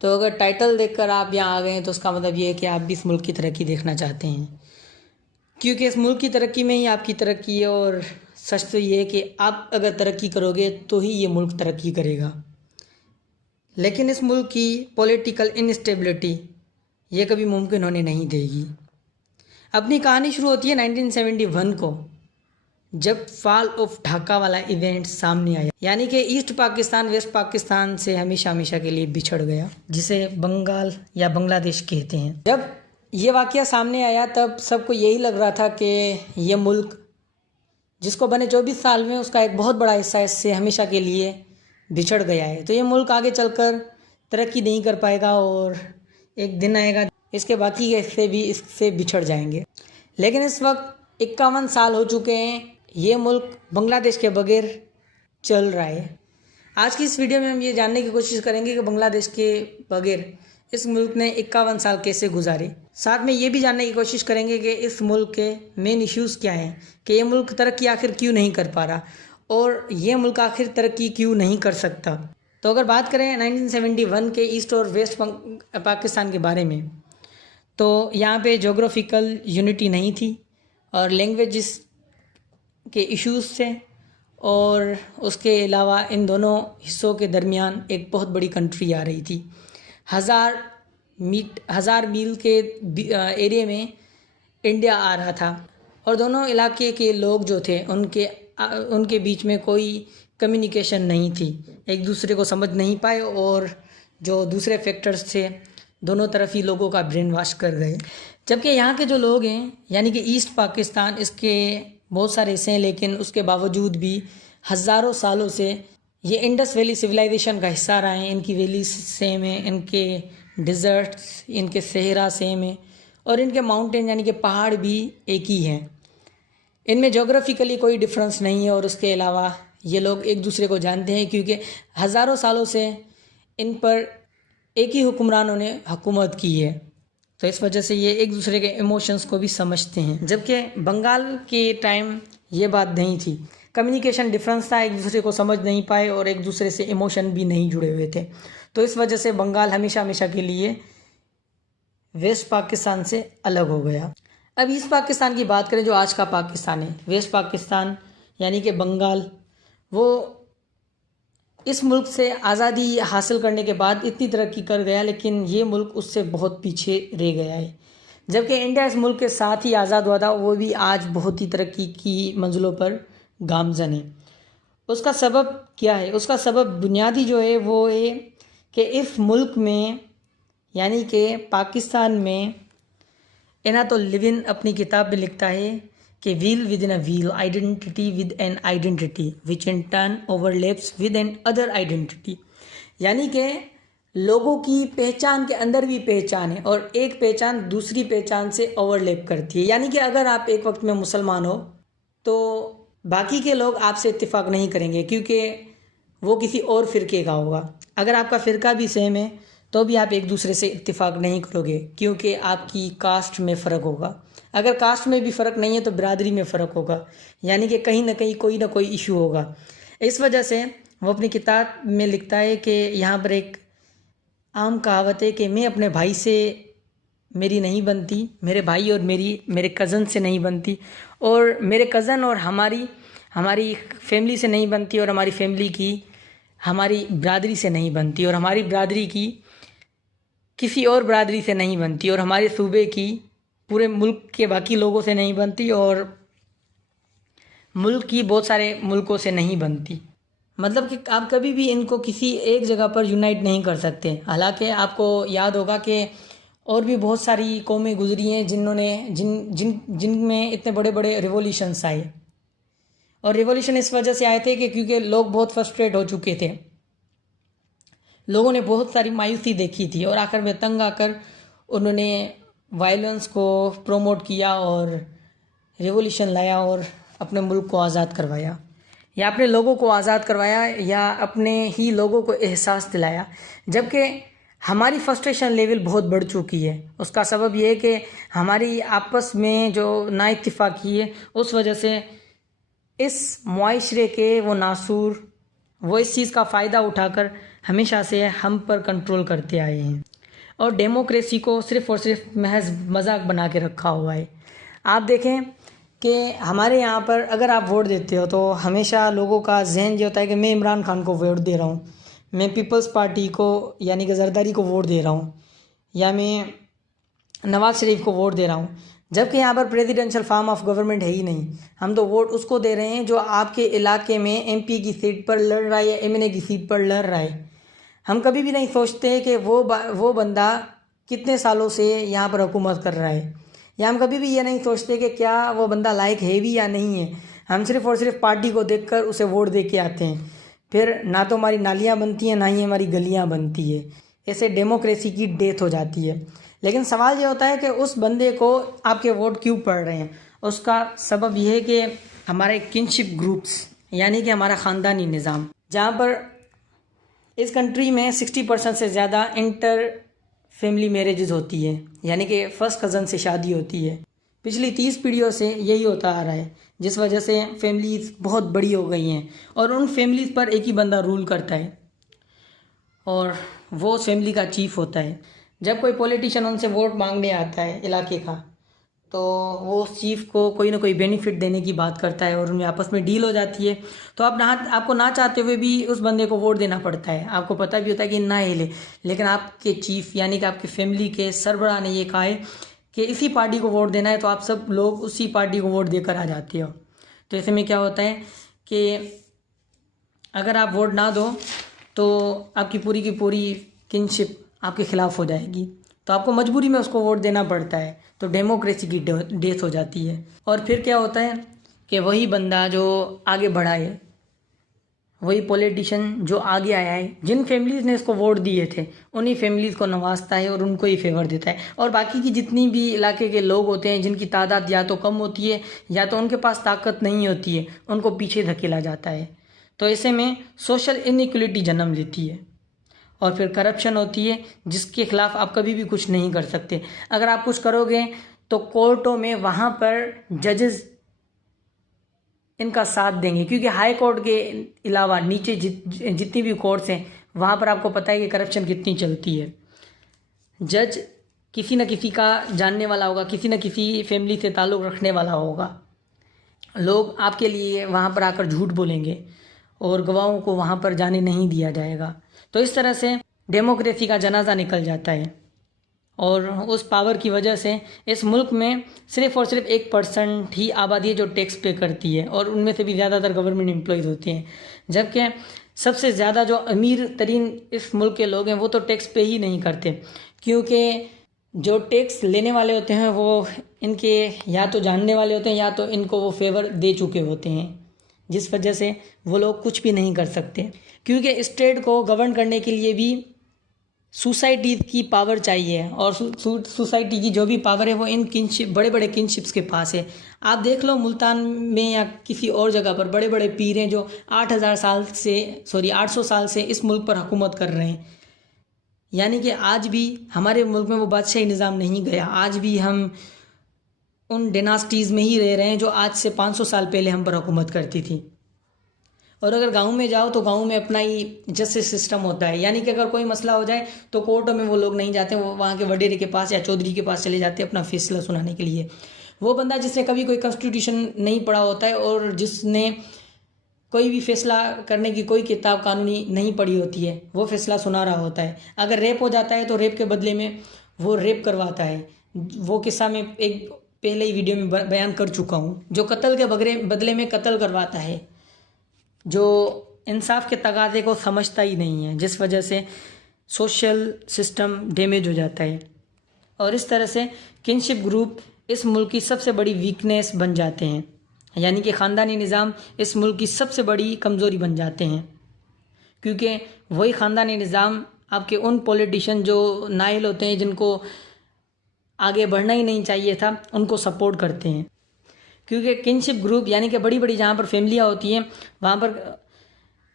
तो अगर टाइटल देखकर आप यहाँ आ गए हैं तो उसका मतलब ये है कि आप भी इस मुल्क की तरक्की देखना चाहते हैं, क्योंकि इस मुल्क की तरक्की में ही आपकी तरक्की है। और सच तो ये है कि आप अगर तरक्की करोगे तो ही ये मुल्क तरक्की करेगा। लेकिन इस मुल्क की पॉलिटिकल इनस्टेबिलिटी ये कभी मुमकिन होने नहीं देगी। अपनी कहानी शुरू होती है 1971 को, जब फॉल ऑफ ढाका वाला इवेंट सामने आया, यानी कि ईस्ट पाकिस्तान वेस्ट पाकिस्तान से हमेशा हमेशा के लिए बिछड़ गया, जिसे बंगाल या बांग्लादेश कहते हैं। जब ये वाक़या सामने आया तब सबको यही लग रहा था कि ये मुल्क जिसको बने 24 साल में उसका एक बहुत बड़ा हिस्सा इससे हमेशा के लिए बिछड़ गया है, तो ये मुल्क आगे चलकर तरक्की नहीं कर पाएगा और एक दिन आएगा इसके बाकी के हिस्से भी इससे बिछड़ जाएंगे। लेकिन इस वक्त 51 साल हो चुके हैं, ये मुल्क बांग्लादेश के बगैर चल रहा है। आज की इस वीडियो में हम ये जानने की कोशिश करेंगे कि बांग्लादेश के बगैर इस मुल्क ने 51 साल कैसे गुजारे। साथ में ये भी जानने की कोशिश करेंगे कि इस मुल्क के मेन इश्यूज़ क्या हैं, कि ये मुल्क तरक्की आखिर क्यों नहीं कर पा रहा और ये मुल्क आखिर तरक्की क्यों नहीं कर सकता। तो अगर बात करें 1971 के ईस्ट और वेस्ट पाकिस्तान के बारे में, तो यहाँ पे जोग्राफिकल यूनिटी नहीं थी और लैंग्वेजेस के इश्यूज़ थे, और उसके अलावा इन दोनों हिस्सों के दरमियान एक बहुत बड़ी कंट्री आ रही थी। हज़ार मील के एरिया में इंडिया आ रहा था और दोनों इलाके के लोग जो थे उनके बीच में कोई कम्युनिकेशन नहीं थी, एक दूसरे को समझ नहीं पाए और जो दूसरे फैक्टर्स थे दोनों तरफ ही लोगों का ब्रेन वॉश कर गए। जबकि यहाँ के जो लोग हैं, यानी कि ईस्ट पाकिस्तान, इसके बहुत सारे हिस्से हैं, लेकिन उसके बावजूद भी हज़ारों सालों से ये इंडस वैली सिविलाइजेशन का हिस्सा रहे हैं। इनकी वैली सेम है, इनके डिज़र्ट्स, इनके सहरा सेम है और इनके माउंटेन यानी कि पहाड़ भी एक ही हैं। इनमें जोग्राफिकली कोई डिफरेंस नहीं है और उसके अलावा ये लोग एक दूसरे को जानते हैं, क्योंकि हज़ारों सालों से इन पर एक ही हुक्मरानों ने हुकूमत की है, तो इस वजह से ये एक दूसरे के इमोशंस को भी समझते हैं। जबकि बंगाल के टाइम ये बात नहीं थी, कम्युनिकेशन डिफरेंस था, एक दूसरे को समझ नहीं पाए और एक दूसरे से इमोशन भी नहीं जुड़े हुए थे, तो इस वजह से बंगाल हमेशा हमेशा के लिए वेस्ट पाकिस्तान से अलग हो गया। अब ईस्ट पाकिस्तान की बात करें, जो आज का पाकिस्तान है, वेस्ट पाकिस्तान यानी कि बंगाल, वो इस मुल्क से आज़ादी हासिल करने के बाद इतनी तरक्की कर गया, लेकिन ये मुल्क उससे बहुत पीछे रह गया है। जबकि इंडिया इस मुल्क के साथ ही आज़ाद हुआ था, वो भी आज बहुत ही तरक्की की मंजिलों पर गामजन है। उसका सबब क्या है? उसका सबब बुनियादी जो है वो है कि इस मुल्क में यानी कि पाकिस्तान में एनातोल लिविन अपनी किताब में लिखता है कि wheel within a wheel, identity with an identity which in turn overlaps with another identity, यानी कि लोगों की पहचान के अंदर भी पहचान है और एक पहचान दूसरी पहचान से ओवरलैप करती है। यानी कि अगर आप एक वक्त में मुसलमान हो तो बाकी के लोग आपसे इत्तेफाक नहीं करेंगे, क्योंकि वो किसी और फ़िरके का होगा। अगर आपका फ़िरका भी सेम है तो भी आप एक दूसरे से इत्तेफाक नहीं करोगे, क्योंकि आपकी कास्ट में फ़र्क होगा। अगर कास्ट में भी फ़र्क नहीं है तो बिरादरी में फ़र्क होगा, यानी कि कहीं ना कहीं कोई ना कोई इशू होगा। इस वजह से वो अपनी किताब में लिखता है कि यहाँ पर एक आम कहावत है कि मैं अपने भाई से मेरी नहीं बनती, मेरे भाई और मेरे कज़न से नहीं बनती, और मेरे कज़न और हमारी फैमिली से नहीं बनती, और हमारी फैमिली की हमारी बिरादरी से नहीं बनती, और हमारी बिरादरी की किसी और बिरादरी से नहीं बनती, और हमारे सूबे की पूरे मुल्क के बाकी लोगों से नहीं बनती, और मुल्क की बहुत सारे मुल्कों से नहीं बनती। मतलब कि आप कभी भी इनको किसी एक जगह पर यूनाइट नहीं कर सकते। हालांकि आपको याद होगा कि और भी बहुत सारी कौमें गुजरी हैं जिनमें इतने बड़े बड़े रिवॉल्यूशंस आए, और रिवॉल्यूशन इस वजह से आए थे कि क्योंकि लोग बहुत फ्रस्ट्रेट हो चुके थे, लोगों ने बहुत सारी मायूसी देखी थी, और आखिर में तंग आकर उन्होंने वायलेंस को प्रमोट किया और रिवॉल्यूशन लाया और अपने मुल्क को आज़ाद करवाया, या अपने लोगों को आज़ाद करवाया, या अपने ही लोगों को एहसास दिलाया। जबकि हमारी फ्रस्ट्रेशन लेवल बहुत बढ़ चुकी है। उसका सबब यह है कि हमारी आपस में जो नाइत्तेफाकी है, उस वजह से इस मुआशरे के वो नासूर वो इस चीज़ का फ़ायदा उठाकर हमेशा से हम पर कंट्रोल करते आए हैं और डेमोक्रेसी को सिर्फ़ और सिर्फ महज मजाक बना के रखा हुआ है। आप देखें कि हमारे यहाँ पर अगर आप वोट देते हो तो हमेशा लोगों का जहन ये होता है कि मैं इमरान खान को वोट दे रहा हूँ, मैं पीपल्स पार्टी को यानी कि जरदारी को वोट दे रहा हूँ, या मैं नवाज शरीफ को वोट दे रहा हूँ। जबकि यहाँ पर प्रेसिडेंशियल फॉर्म ऑफ गवर्नमेंट है ही नहीं। हम तो वोट उसको दे रहे हैं जो आपके इलाके में एमपी की सीट पर लड़ रहा है या एमएनए की सीट पर लड़ रहा है। हम कभी भी नहीं सोचते कि वो बंदा कितने सालों से यहाँ पर हुकूमत कर रहा है, या हम कभी भी ये नहीं सोचते कि क्या वो बंदा लायक है भी या नहीं है। हम सिर्फ़ और सिर्फ पार्टी को देखकर उसे वोट दे के आते हैं। फिर ना तो हमारी नालियाँ बनती हैं, ना ही हमारी गलियाँ बनती है। ऐसे डेमोक्रेसी की डेथ हो जाती है। लेकिन सवाल ये होता है कि उस बंदे को आपके वोट क्यों पड़ रहे हैं। उसका सबब यह है कि हमारे किनशिप ग्रुप्स यानी कि हमारा ख़ानदानी निज़ाम, जहाँ पर इस कंट्री में 60% से ज़्यादा इंटर फैमिली मैरिजेज होती है, यानी कि फ़र्स्ट कज़न से शादी होती है। पिछली 30 पीढ़ियों से यही होता आ रहा है, जिस वजह से फैमिलीज़ बहुत बड़ी हो गई हैं और उन फैमिलीज़ पर एक ही बंदा रूल करता है और वो उस फैमिली का चीफ होता है। जब कोई पॉलिटिशियन उनसे वोट मांगने आता है इलाके का, तो वो उस चीफ को कोई ना कोई बेनिफिट देने की बात करता है और उनमें आपस में डील हो जाती है। तो आपको ना चाहते हुए भी उस बंदे को वोट देना पड़ता है। आपको पता भी होता है कि ना हिले, लेकिन आपके चीफ यानी कि आपकी फैमिली के सरबराह ने ये कहा है कि इसी पार्टी को वोट देना है, तो आप सब लोग उसी पार्टी को वोट देकर आ जाते हो। तो ऐसे में क्या होता है कि अगर आप वोट ना दो तो आपकी पूरी की पूरी किनशिप आपके ख़िलाफ़ हो जाएगी, तो आपको मजबूरी में उसको वोट देना पड़ता है। तो डेमोक्रेसी की डेथ हो जाती है। और फिर क्या होता है कि वही बंदा जो आगे बढ़ा है, वही पॉलिटिशियन जो आगे आया है, जिन फैमिलीज़ ने इसको वोट दिए थे, उन्हीं फैमिलीज़ को नवाजता है और उनको ही फेवर देता है। और बाकी की जितनी भी इलाके के लोग होते हैं जिनकी तादाद या तो कम होती है या तो उनके पास ताकत नहीं होती है, उनको पीछे धकेला जाता है। तो ऐसे में सोशल इनइक्वलिटी जन्म लेती है और फिर करप्शन होती है, जिसके खिलाफ आप कभी भी कुछ नहीं कर सकते। अगर आप कुछ करोगे तो कोर्टों में वहाँ पर जजेस इनका साथ देंगे, क्योंकि हाई कोर्ट के अलावा नीचे जितनी भी कोर्ट्स हैं वहाँ पर आपको पता है कि करप्शन कितनी चलती है। जज किसी न किसी का जानने वाला होगा, किसी न किसी फैमिली से ताल्लुक़ रखने वाला होगा। लोग आपके लिए वहाँ पर आकर झूठ बोलेंगे और गवाहों को वहाँ पर जाने नहीं दिया जाएगा। तो इस तरह से डेमोक्रेसी का जनाजा निकल जाता है और उस पावर की वजह से इस मुल्क में सिर्फ़ और सिर्फ 1% ही आबादी है जो टैक्स पे करती है और उनमें से भी ज़्यादातर गवर्नमेंट एम्प्लॉयज़ होते हैं। जबकि सबसे ज़्यादा जो अमीर तरीन इस मुल्क के लोग हैं वो तो टैक्स पे ही नहीं करते, क्योंकि जो टैक्स लेने वाले होते हैं वो इनके या तो जानने वाले होते हैं या तो इनको वो फेवर दे चुके होते हैं, जिस वजह से वो लोग कुछ भी नहीं कर सकते। क्योंकि स्टेट को गवर्न करने के लिए भी सोसाइटी की पावर चाहिए और सोसाइटी की जो भी पावर है वो इन किनशिप बड़े बड़े किनशिप्स के पास है। आप देख लो मुल्तान में या किसी और जगह पर बड़े बड़े पीर हैं जो 800 साल से इस मुल्क पर हुकूमत कर रहे हैं। यानी कि आज भी हमारे मुल्क में वो बादशाही निज़ाम नहीं गया। आज भी हम उन डिनास्टीज़ में ही रह रहे हैं जो आज से 500 साल पहले हम पर हुकूमत करती थी। और अगर गांव में जाओ तो गांव में अपना ही जस्टिस सिस्टम होता है, यानी कि अगर कोई मसला हो जाए तो कोर्टों में वो लोग नहीं जाते, वो वहाँ के वडेरे के पास या चौधरी के पास चले जाते हैं अपना फैसला सुनाने के लिए। वो बंदा जिसने कभी कोई कॉन्स्टिट्यूशन नहीं पढ़ा होता है और जिसने कोई भी फैसला करने की कोई किताब कानूनी नहीं पढ़ी होती है, वो फैसला सुना रहा होता है। अगर रेप हो जाता है तो रेप के बदले में वो रेप करवाता है। वो किस्सा मैं एक पहले ही वीडियो में बयान कर चुका हूँ। जो कत्ल के बदले में कत्ल करवाता है, जो इंसाफ के तगाजे को समझता ही नहीं है, जिस वजह से सोशल सिस्टम डैमेज हो जाता है। और इस तरह से किनशिप ग्रुप इस मुल्क की सबसे बड़ी वीकनेस बन जाते हैं, यानी कि ख़ानदानी निज़ाम इस मुल्क की सबसे बड़ी कमज़ोरी बन जाते हैं, क्योंकि वही ख़ानदानी निज़ाम आपके उन पॉलिटिशियन जो नाइल होते हैं, जिनको आगे बढ़ना ही नहीं चाहिए था, उनको सपोर्ट करते हैं। क्योंकि किनशिप ग्रुप यानी कि बड़ी बड़ी जहाँ पर फैमिलियाँ होती हैं, वहाँ पर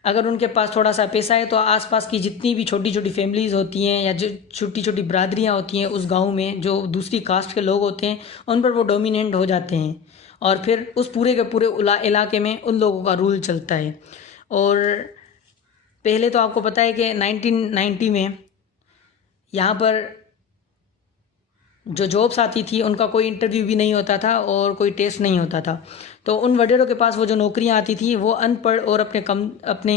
अगर उनके पास थोड़ा सा पैसा है तो आसपास की जितनी भी छोटी छोटी फैमिलीज़ होती हैं या जो छोटी छोटी बरादरियाँ होती हैं उस गांव में, जो दूसरी कास्ट के लोग होते हैं, उन पर वो डोमिनेंट हो जाते हैं और फिर उस पूरे के पूरे इलाके में उन लोगों का रूल चलता है। और पहले तो आपको पता है कि 1990 में यहाँ पर जो जॉब्स आती थी उनका कोई इंटरव्यू भी नहीं होता था और कोई टेस्ट नहीं होता था। तो उन वडेरों के पास वो जो नौकरियाँ आती थी वो अनपढ़ और अपने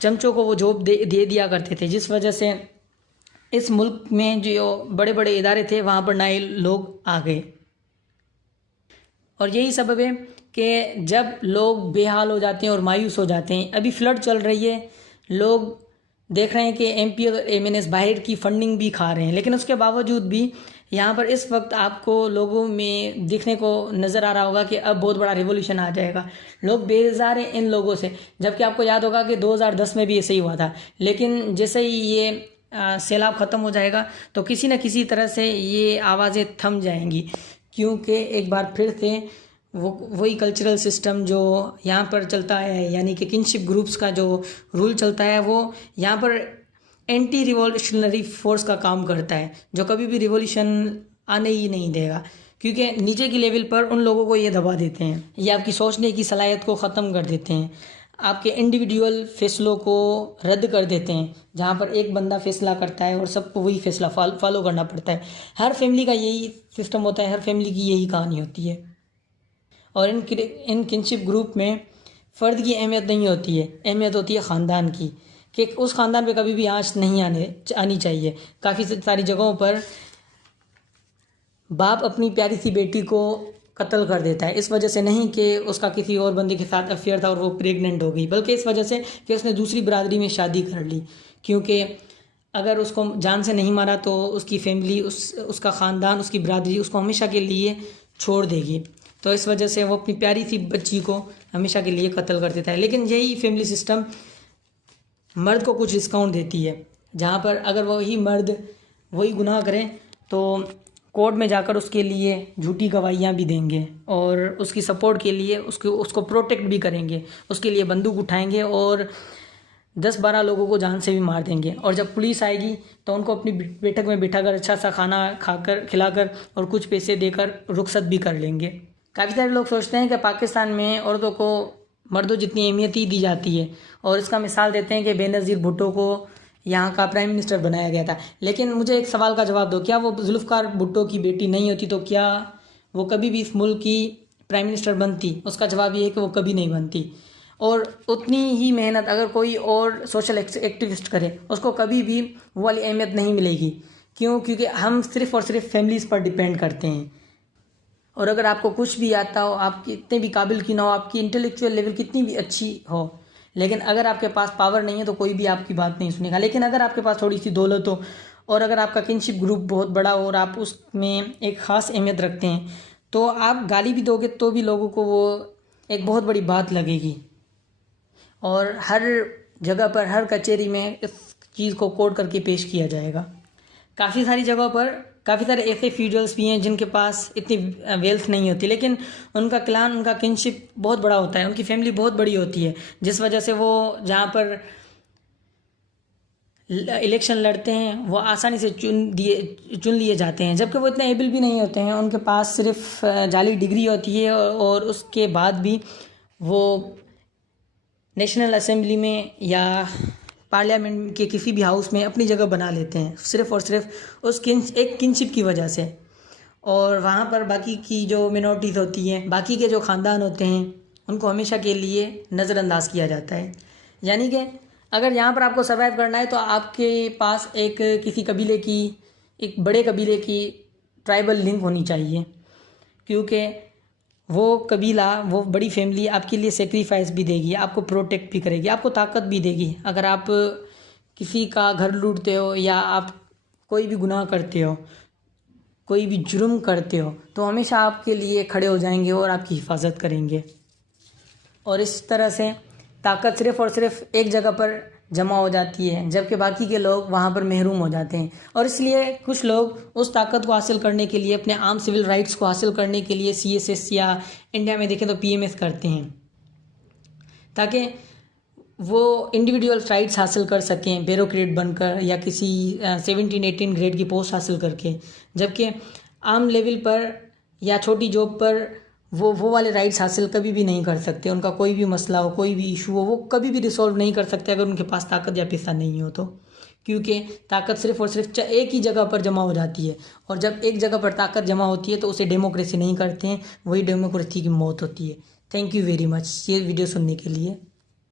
चमचों को वो जॉब दे दिया करते थे, जिस वजह से इस मुल्क में जो बड़े बड़े इदारे थे वहाँ पर नए लोग आ गए। और यही सबब है कि जब लोग बेहाल हो जाते हैं और मायूस हो जाते हैं, अभी फ्लड चल रही है, लोग देख रहे हैं कि एमपी और एमएनएस बाहर की फंडिंग भी खा रहे हैं, लेकिन उसके बावजूद भी यहाँ पर इस वक्त आपको लोगों में दिखने को नज़र आ रहा होगा कि अब बहुत बड़ा रिवॉल्यूशन आ जाएगा। लोग बेजार हैं इन लोगों से, जबकि आपको याद होगा कि 2010 में भी ऐसे ही हुआ था। लेकिन जैसे ही ये सैलाब ख़त्म हो जाएगा तो किसी न किसी तरह से ये आवाज़ें थम जाएंगी, क्योंकि एक बार फिर से वही कल्चरल सिस्टम जो यहाँ पर चलता है, यानी कि किनशिप ग्रुप्स का जो रूल चलता है, वो यहाँ पर एंटी रिवॉल्यूशनरी फोर्स का काम करता है, जो कभी भी रिवॉल्यूशन आने ही नहीं देगा, क्योंकि नीचे की लेवल पर उन लोगों को ये दबा देते हैं, ये आपकी सोचने की सलाहियत को ख़त्म कर देते हैं, आपके इंडिविजुअल फैसलों को रद्द कर देते हैं। जहाँ पर एक बंदा फैसला करता है और सबको वही फैसला फॉलो करना पड़ता है। हर फैमिली का यही सिस्टम होता है, हर फैमिली की यही कहानी होती है। और इन किनशिप ग्रुप में फ़र्द की अहमियत नहीं होती है, अहमियत होती है ख़ानदान की, कि उस ख़ानदान पे कभी भी आँच नहीं आनी चाहिए। काफ़ी सारी जगहों पर बाप अपनी प्यारी सी बेटी को कत्ल कर देता है, इस वजह से नहीं कि उसका किसी और बंदे के साथ अफेयर था और वो प्रेग्नेंट हो गई, बल्कि इस वजह से कि उसने दूसरी बरादरी में शादी कर ली, क्योंकि अगर उसको जान से नहीं मारा तो उसकी फैमिली, उसका ख़ानदान, उसकी बरादरी उसको हमेशा के लिए छोड़ देगी। तो इस वजह से वो अपनी प्यारी सी बच्ची को हमेशा के लिए कत्ल कर देता है। लेकिन यही फैमिली सिस्टम मर्द को कुछ डिस्काउंट देती है, जहाँ पर अगर वही मर्द वही गुनाह करें तो कोर्ट में जाकर उसके लिए झूठी गवाहियाँ भी देंगे और उसकी सपोर्ट के लिए उसको प्रोटेक्ट भी करेंगे, उसके लिए बंदूक उठाएंगे और 10-12 लोगों को जान से भी मार देंगे। और जब पुलिस आएगी तो उनको अपनी बैठक में बिठाकर अच्छा सा खाना खिलाकर और कुछ पैसे देकर रुखसत भी कर लेंगे। काफ़ी सारे लोग सोचते हैं कि पाकिस्तान में औरतों को मर्दों जितनी अहमियत ही दी जाती है, और इसका मिसाल देते हैं कि बेनज़ीर भुट्टो को यहाँ का प्राइम मिनिस्टर बनाया गया था। लेकिन मुझे एक सवाल का जवाब दो, क्या वो जुल्फ़िकार भुट्टो की बेटी नहीं होती तो क्या वो कभी भी इस मुल्क की प्राइम मिनिस्टर बनती? उसका जवाब ये है कि वो कभी नहीं बनती। और उतनी ही मेहनत अगर कोई और सोशल एक्टिविस्ट करे, उसको कभी भी वो वाली अहमियत नहीं मिलेगी। क्यों? क्योंकि हम सिर्फ़ और सिर्फ फैमिलीज़ पर डिपेंड करते हैं। और अगर आपको कुछ भी आता हो, आप कितने भी काबिल की ना हो, आपकी इंटेलेक्चुअल लेवल कितनी भी अच्छी हो, लेकिन अगर आपके पास पावर नहीं है तो कोई भी आपकी बात नहीं सुनेगा। लेकिन अगर आपके पास थोड़ी सी दौलत हो और अगर आपका किनशिप ग्रुप बहुत बड़ा हो और आप उसमें एक ख़ास अहमियत रखते हैं, तो आप गाली भी दोगे तो भी लोगों को वो एक बहुत बड़ी बात लगेगी। और हर जगह पर, हर कचहरी में इस चीज़ को कोड करके पेश किया जाएगा। काफ़ी सारी जगहों पर काफ़ी सारे ऐसे फ्यूजल्स भी हैं जिनके पास इतनी वेल्थ नहीं होती, लेकिन उनका क्लान, उनका किनशिप बहुत बड़ा होता है, उनकी फैमिली बहुत बड़ी होती है, जिस वजह से वो जहाँ पर इलेक्शन लड़ते हैं वो आसानी से चुन लिए जाते हैं, जबकि वो इतने एबल भी नहीं होते हैं। उनके पास सिर्फ जाली डिग्री होती है और उसके बाद भी वो नेशनल असेंबली में या पार्लियामेंट के किसी भी हाउस में अपनी जगह बना लेते हैं, सिर्फ़ और सिर्फ उस एक किनशिप की वजह से। और वहाँ पर बाकी की जो मिनॉरिटीज़ होती हैं, बाकी के जो ख़ानदान होते हैं, उनको हमेशा के लिए नज़रअंदाज किया जाता है। यानी कि अगर यहाँ पर आपको सर्वाइव करना है तो आपके पास एक किसी कबीले की, एक बड़े कबीले की ट्राइबल लिंक होनी चाहिए, क्योंकि वो कबीला, वो बड़ी फैमिली आपके लिए सेक्रीफाइस भी देगी, आपको प्रोटेक्ट भी करेगी, आपको ताकत भी देगी। अगर आप किसी का घर लूटते हो या आप कोई भी गुनाह करते हो, कोई भी जुर्म करते हो, तो हमेशा आपके लिए खड़े हो जाएंगे और आपकी हिफाजत करेंगे। और इस तरह से ताकत सिर्फ़ और सिर्फ एक जगह पर जमा हो जाती है, जबकि बाकी के लोग वहाँ पर महरूम हो जाते हैं। और इसलिए कुछ लोग उस ताकत को हासिल करने के लिए, अपने आम सिविल राइट्स को हासिल करने के लिए CSS या इंडिया में देखें तो PMS करते हैं, ताकि वो इंडिविजुअल राइट्स हासिल कर सकें ब्यूरोक्रेट बनकर या किसी 17-18 ग्रेड की पोस्ट हासिल करके। जबकि आम लेवल पर या छोटी जॉब पर वो वाले राइट्स हासिल कभी भी नहीं कर सकते। उनका कोई भी मसला हो, कोई भी इशू हो, वो कभी भी रिसॉल्व नहीं कर सकते अगर उनके पास ताकत या पैसा नहीं हो तो। क्योंकि ताकत सिर्फ और सिर्फ एक ही जगह पर जमा हो जाती है, और जब एक जगह पर ताकत जमा होती है तो उसे डेमोक्रेसी नहीं करते हैं, वही डेमोक्रेसी की मौत होती है। थैंक यू वेरी मच ये वीडियो सुनने के लिए।